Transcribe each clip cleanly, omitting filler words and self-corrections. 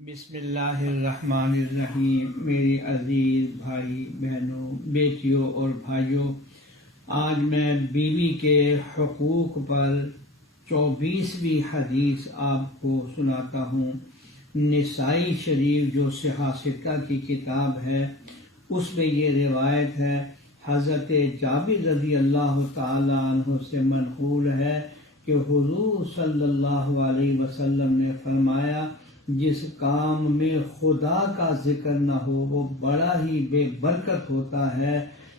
بسم اللہ الرحمن الرحیم۔ میری عزیز بھائی بہنوں، بیٹیوں اور بھائیوں، آج میں بیوی کے حقوق پر 24ویں حدیث آپ کو سناتا ہوں۔ نسائی شریف جو صحاح ستہ کی کتاب ہے، اس میں یہ روایت ہے، حضرت جابر رضی اللہ تعالی عنہ سے منقول ہے کہ حضور صلی اللہ علیہ وسلم نے فرمایا، جس کام میں خدا کا ذکر نہ ہو وہ بڑا ہی بے برکت ہوتا ہے،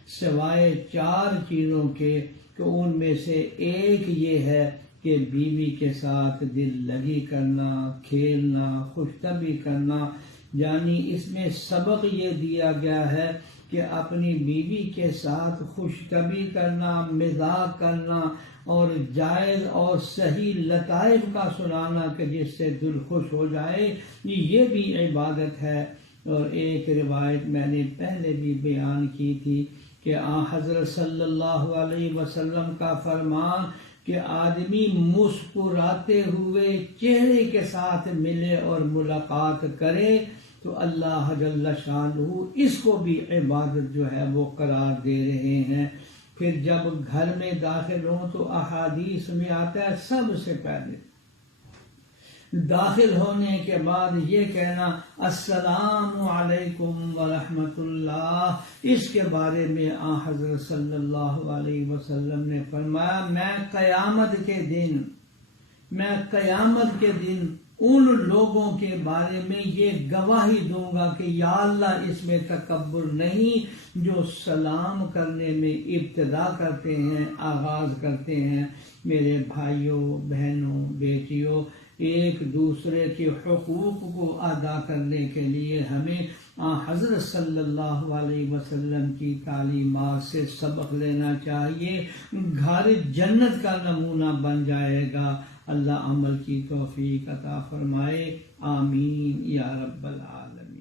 سوائے 4 چیزوں کے، کہ ان میں سے ایک یہ ہے کہ بیوی کے ساتھ دل لگی کرنا، کھیلنا، خوش طبعی کرنا۔ یعنی اس میں سبق یہ دیا گیا ہے کہ اپنی بیوی کے ساتھ خوش طبعی کرنا، مزاح کرنا اور جائز اور صحیح لطائف کا سنانا کہ جس سے دل خوش ہو جائے، یہ بھی عبادت ہے۔ اور ایک روایت میں نے پہلے بھی بیان کی تھی کہ حضرت صلی اللہ علیہ وسلم کا فرمان کہ آدمی مسکراتے ہوئے چہرے کے ساتھ ملے اور ملاقات کرے تو اللہ جل شانہ اس کو بھی عبادت جو ہے وہ قرار دے رہے ہیں۔ پھر جب گھر میں داخل ہوں تو احادیث میں آتا ہے، سب سے پہلے داخل ہونے کے بعد یہ کہنا، السلام علیکم ورحمۃ اللہ۔ اس کے بارے میں حضرت صلی اللہ علیہ وسلم نے فرمایا، میں قیامت کے دن ان لوگوں کے بارے میں یہ گواہی دوں گا کہ یا اللہ اس میں تکبر نہیں، جو سلام کرنے میں ابتدا کرتے ہیں، آغاز کرتے ہیں۔ میرے بھائیوں، بہنوں، بیٹیوں، ایک دوسرے کے حقوق کو ادا کرنے کے لیے ہمیں حضرت صلی اللہ علیہ وسلم کی تعلیمات سے سبق لینا چاہیے۔ گھر جنت کا نمونہ بن جائے گا۔ اللہ عمل کی توفیق عطا فرمائے، آمین یا رب العالمین۔